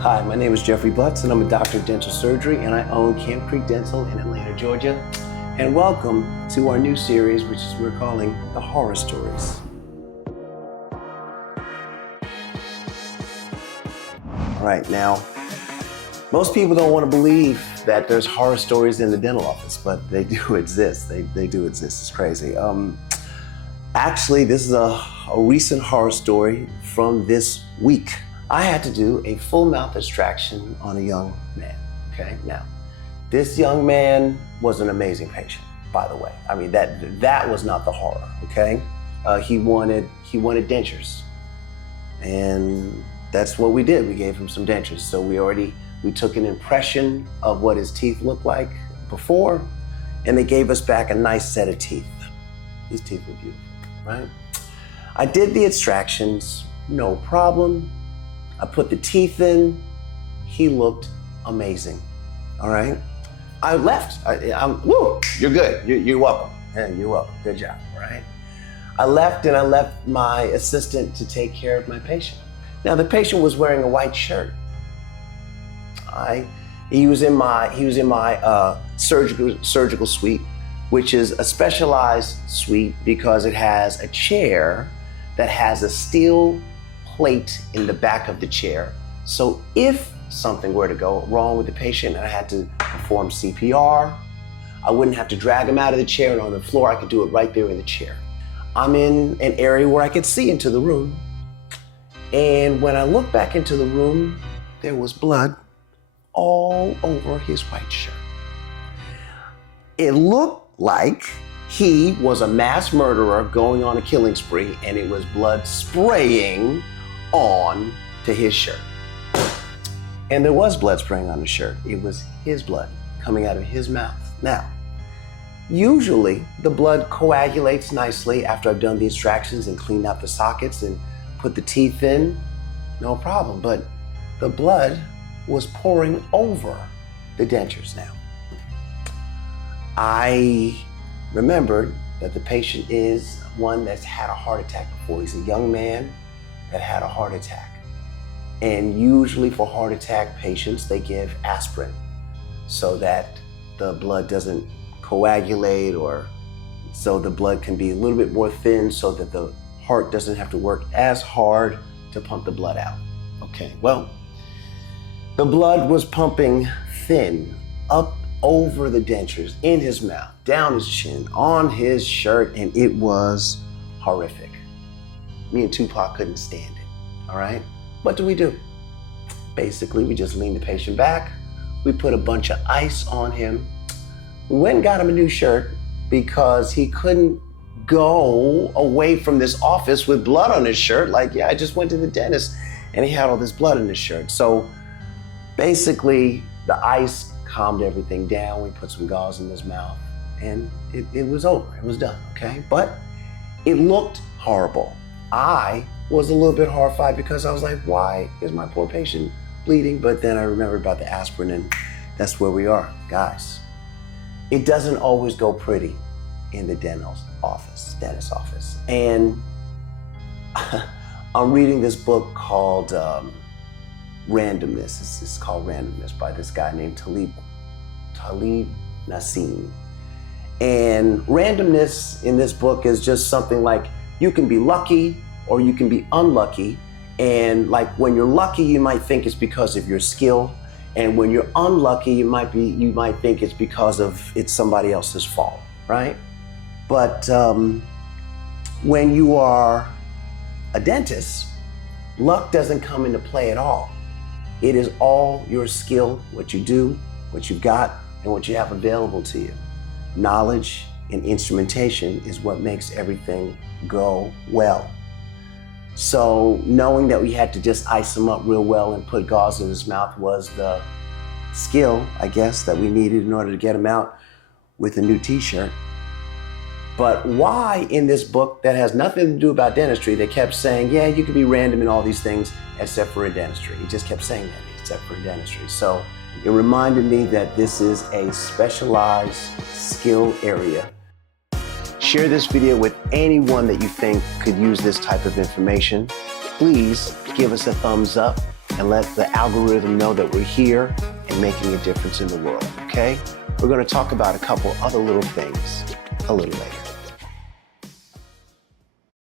Hi, my name is Jeffrey Butts, and I'm a doctor of dental surgery, and I own Camp Creek Dental in Atlanta, Georgia. And welcome to our new series, which we're calling The Horror Stories. All right, now, most people don't want to believe that there's horror stories in the dental office, but they do exist. They do exist. It's crazy. Actually, this is a recent horror story from this week. I had to do a full mouth extraction on a young man, okay? Now, this young man was an amazing patient, by the way. I mean, that was not the horror, okay? He wanted dentures, and that's what we did. We gave him some dentures. So we took an impression of what his teeth looked like before, and they gave us back a nice set of teeth. His teeth were beautiful, right? I did the extractions, no problem. I put the teeth in. He looked amazing, all right? I left. Woo, you're good. You're welcome. Yeah, you're welcome. Good job, all right? I left, and I left my assistant to take care of my patient. Now, the patient was wearing a white shirt. He was in my surgical suite, which is a specialized suite because it has a chair that has a steel plate in the back of the chair. So if something were to go wrong with the patient and I had to perform CPR, I wouldn't have to drag him out of the chair and on the floor. I could do it right there in the chair. I'm in an area where I could see into the room. And when I looked back into the room, there was blood all over his white shirt. It looked like he was a mass murderer going on a killing spree, and it was blood spraying on to his shirt. And there was blood spraying on the shirt. It was his blood coming out of his mouth. Now, usually the blood coagulates nicely after I've done the extractions and cleaned out the sockets and put the teeth in, no problem. But the blood was pouring over the dentures now. I remembered that the patient is one that's had a heart attack before. He's a young man that had a heart attack. And usually for heart attack patients, they give aspirin so that the blood doesn't coagulate, or so the blood can be a little bit more thin so that the heart doesn't have to work as hard to pump the blood out. Okay, well, the blood was pumping thin up over the dentures, in his mouth, down his chin, on his shirt, and it was horrific. Me and Tupac couldn't stand it, all right? What do? Basically, we just leaned the patient back. We put a bunch of ice on him. We went and got him a new shirt because he couldn't go away from this office with blood on his shirt. Like, yeah, I just went to the dentist and he had all this blood in his shirt. So basically, the ice calmed everything down. We put some gauze in his mouth, and it was over. It was done, okay? But it looked horrible. I was a little bit horrified because I was like, why is my poor patient bleeding? But then I remembered about the aspirin, and that's where we are, guys. It doesn't always go pretty in the dentist office. And I'm reading this book called Randomness. It's called Randomness by this guy named Talib Nassim. And randomness in this book is just something like you can be lucky or you can be unlucky. And like when you're lucky, you might think it's because of your skill. And when you're unlucky, you might think it's because it's somebody else's fault, right? But when you are a dentist, luck doesn't come into play at all. It is all your skill, what you do, what you've got, and what you have available to you. Knowledge and instrumentation is what makes everything go well. So knowing that we had to just ice him up real well and put gauze in his mouth was the skill, I guess, that we needed in order to get him out with a new t-shirt. But why in this book that has nothing to do about dentistry, they kept saying, yeah, you can be random in all these things except for in dentistry. He just kept saying that, except for in dentistry. So it reminded me that this is a specialized skill area. Share this video with anyone that you think could use this type of information. Please give us a thumbs up and let the algorithm know that we're here and making a difference in the world, okay? We're gonna talk about a couple other little things a little later.